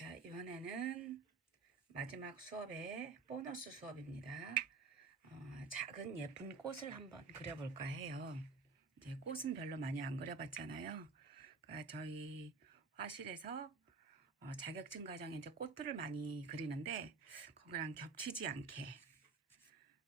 자, 이번에는 마지막 수업의 보너스 수업입니다. 어, 작은 예쁜 꽃을 한번 그려볼까 해요. 이제 꽃은 별로 많이 안 그려봤잖아요. 그러니까 저희 화실에서 어, 자격증 과정에 이제 꽃들을 많이 그리는데 거기랑 겹치지 않게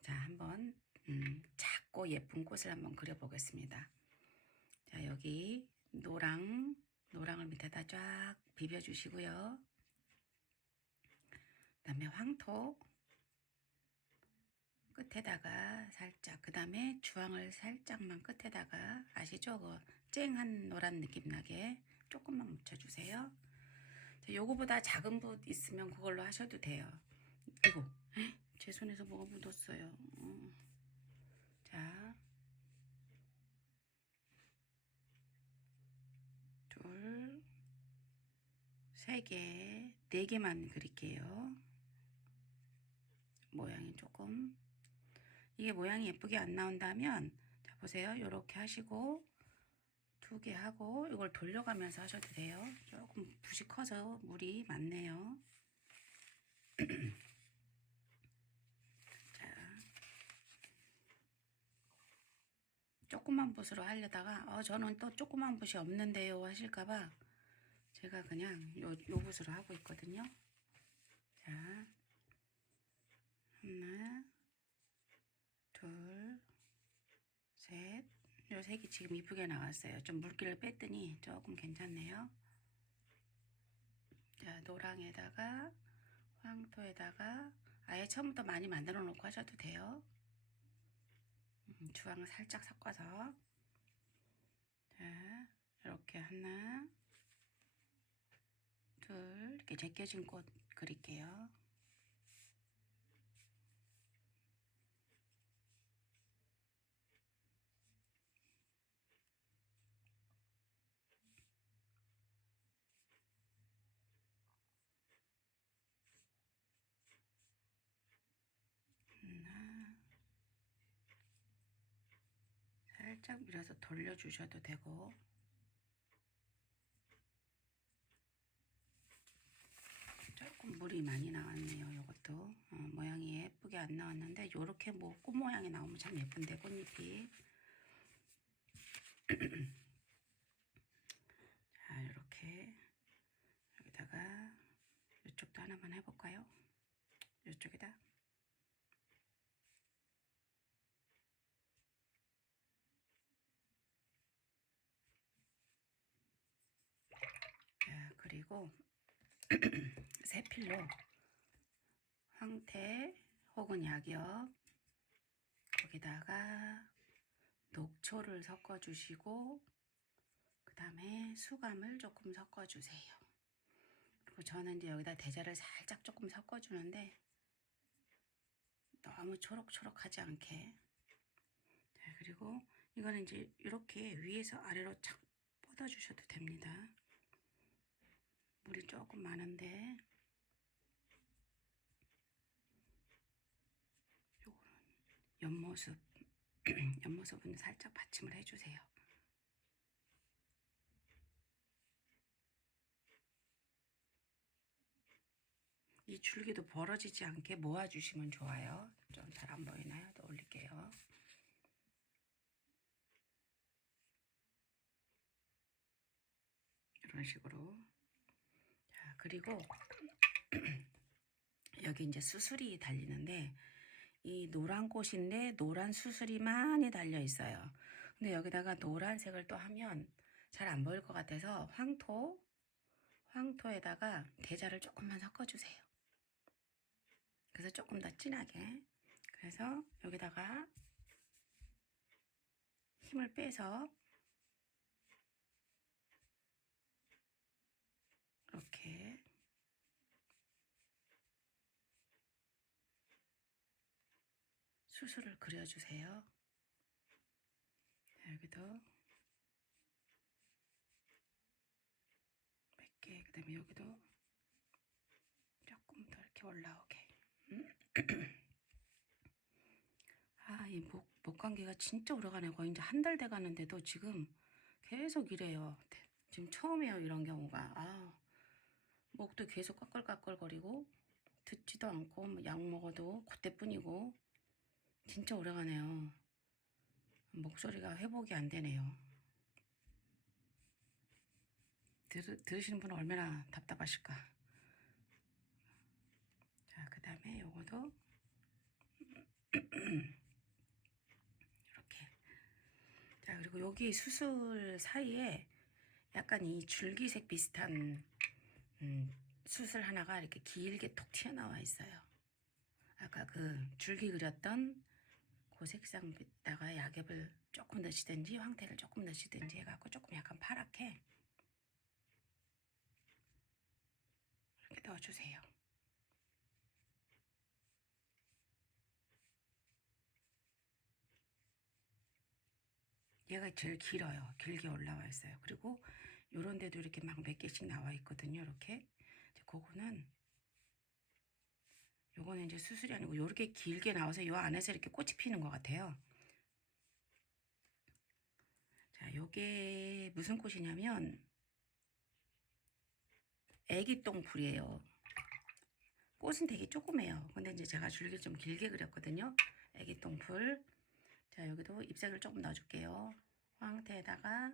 자 한번 음, 작고 예쁜 꽃을 한번 그려보겠습니다. 자 여기 노랑 노랑을 밑에다 쫙 비벼주시고요. 그다음에 황토 끝에다가 살짝 그 다음에 주황을 살짝만 끝에다가 아시죠? 그 쨍한 노란 느낌 나게 조금만 묻혀주세요. 자, 요거보다 작은 붓 있으면 그걸로 하셔도 돼요. 헉, 제 손에서 뭐가 묻었어요. 어. 자, 둘, 세 개, 네 개만 그릴게요. 모양이 조금 이게 모양이 예쁘게 안 나온다면 자 보세요. 이렇게 하시고 두 개 하고 이걸 돌려가면서 하셔도 돼요. 조금 붓이 커서 물이 많네요. 자 조그만 붓으로 하려다가 어 저는 또 조그만 붓이 없는데요 하실까봐 제가 그냥 요, 요 붓으로 하고 있거든요. 자 하나 둘, 셋. 요 색이 지금 이쁘게 나왔어요. 좀 물기를 뺐더니 조금 괜찮네요. 자, 노랑에다가 황토에다가 아예 처음부터 많이 만들어 놓고 하셔도 돼요. 음, 주황을 살짝 섞어서 자, 이렇게 하나 둘 이렇게 제껴진 꽃 그릴게요. 살짝 밀어서 돌려주셔도 되고. 조금 물이 많이 나왔네요 이것도. 어, 모양이 예쁘게 안 나왔는데 요렇게 뭐 꽃 모양이 나오면 참 예쁜데 꽃잎이. 자 이렇게. 여기다가 이쪽도 하나만 해볼까요? 이쪽에다 자, 그리고 세필로 황태 혹은 약엽 거기다가 녹초를 섞어 주시고 그 다음에 수감을 조금 섞어 주세요. 그리고 저는 이제 여기다 대자를 살짝 조금 섞어 주는데 너무 초록초록하지 않게 자, 그리고 이거는 이제 이렇게 위에서 아래로 착 뻗어 주셔도 됩니다. 조금 많은데 요거는 옆모습 옆모습은 살짝 받침을 해주세요. 이 줄기도 벌어지지 않게 모아주시면 좋아요. 좀 잘 안 보이나요? 더 올릴게요. 이런 식으로 자, 그리고 여기 이제 수술이 달리는데 이 노란 꽃인데 노란 수술이 많이 달려 있어요. 근데 여기다가 노란색을 또 하면 잘 안 보일 것 같아서 황토 황토에다가 대자를 조금만 섞어주세요. 그래서 조금 더 진하게 그래서 여기다가 힘을 빼서 이렇게 수술을 그려주세요. 자, 여기도 몇 개, 그 다음에 여기도 조금 더 이렇게 올라오게. 아, 이 목, 목 감기가 진짜 오래가네. 거의 이제 한 달 돼 가는데도 지금 계속 이래요. 지금 처음이에요, 이런 경우가. 아, 목도 계속 까끌까끌거리고 듣지도 않고 뭐약 먹어도 그때뿐이고 진짜 오래가네요. 목소리가 회복이 안 되네요. 들, 들으시는 분은 얼마나 답답하실까. 자, 그 다음에 요거도 이렇게. 자, 그리고 여기 수술 사이에 약간 이 줄기색 비슷한 음, 수술 하나가 이렇게 길게 톡 튀어나와 있어요. 아까 그 줄기 그렸던 그 색상에다가 약엽을 조금 넣으시든지 황태를 조금 넣으시든지 해갖고 조금 약간 파랗게 이렇게 넣어주세요. 얘가 제일 길어요. 길게 올라와 있어요. 그리고 요런 데도 이렇게 막 몇 개씩 나와 있거든요. 이렇게. 이제 그거는 요거는 이제 수술이 아니고 요렇게 길게 나와서 요 안에서 이렇게 꽃이 피는 것 같아요. 자, 요게 무슨 꽃이냐면 애기똥풀이에요. 꽃은 되게 조그매요. 근데 이제 제가 줄기 좀 길게 그렸거든요. 애기똥풀. 자, 여기도 잎사귀를 조금 넣어줄게요. 황태에다가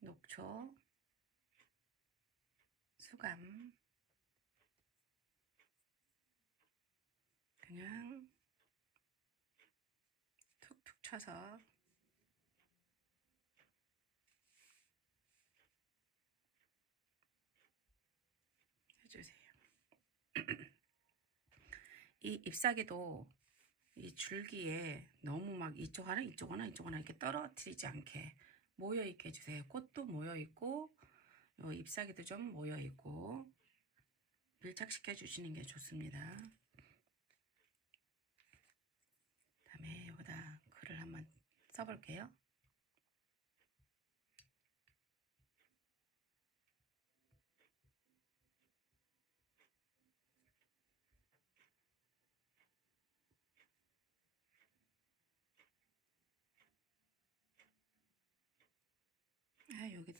녹초, 수감, 그냥 툭툭 쳐서 해주세요. 이 잎사귀도 이 줄기에 너무 막 이쪽 하나 이쪽 하나 이쪽 하나 이렇게 떨어뜨리지 않게 모여 있게 해주세요. 꽃도 모여 있고 요 잎사귀도 좀 모여 있고 밀착시켜 주시는 게 좋습니다. 다음에 여기다 글을 한번 써볼게요. 아, 여기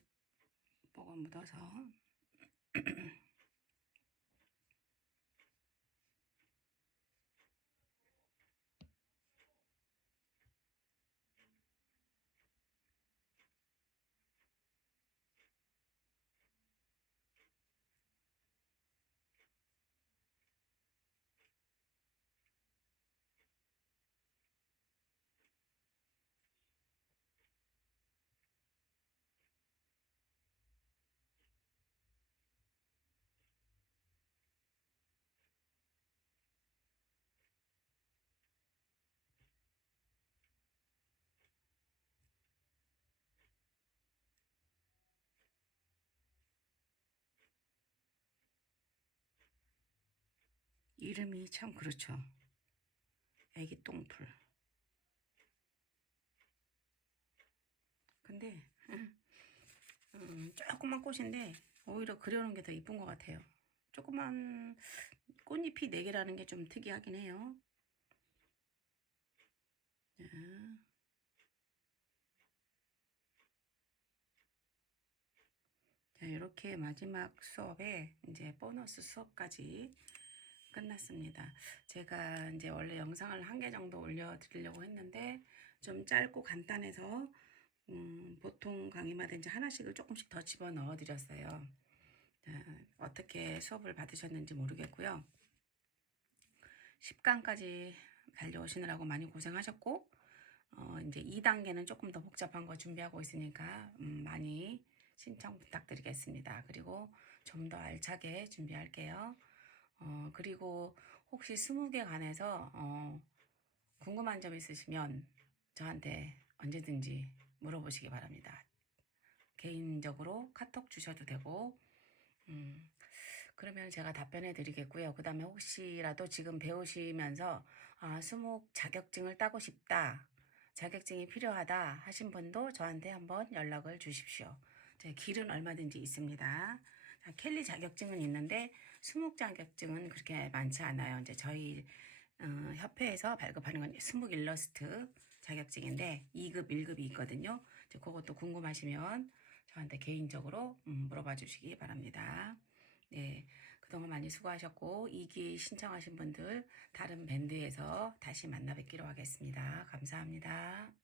뭐가 묻어서 이름이 참 그렇죠. 애기 똥풀. 근데 음, 조그만 꽃인데 오히려 그려놓은 게 더 이쁜 것 같아요. 조그만 꽃잎이 4개라는 게 좀 특이하긴 해요. 자. 자, 이렇게 마지막 수업에 이제 보너스 수업까지 끝났습니다. 제가 이제 원래 영상을 한 개 정도 올려드리려고 했는데 좀 짧고 간단해서 음, 보통 강의마다 이제 하나씩을 조금씩 더 집어 넣어 드렸어요. 자, 어떻게 수업을 받으셨는지 모르겠고요. 10강까지 달려오시느라고 많이 고생하셨고 어, 이제 2단계는 조금 더 복잡한 거 준비하고 있으니까 음, 많이 신청 부탁드리겠습니다. 그리고 좀 더 알차게 준비할게요. 어, 그리고 혹시 스무개 관해서 어, 궁금한 점 있으시면 저한테 언제든지 물어보시기 바랍니다. 개인적으로 카톡 주셔도 되고, 음, 그러면 제가 답변해 드리겠고요. 그 다음에 혹시라도 지금 배우시면서, 아, 수목 자격증을 따고 싶다. 자격증이 필요하다 하신 분도 저한테 한번 연락을 주십시오. 제 길은 얼마든지 있습니다. 자, 켈리 자격증은 있는데 수목 자격증은 그렇게 많지 않아요. 이제 저희 어, 협회에서 발급하는 건 수목 일러스트 자격증인데 2급, 1급이 있거든요. 이제 그것도 궁금하시면 저한테 개인적으로 음, 물어봐 주시기 바랍니다. 네, 그동안 많이 수고하셨고, 이기 신청하신 분들 다른 밴드에서 다시 만나 뵙기로 하겠습니다. 감사합니다.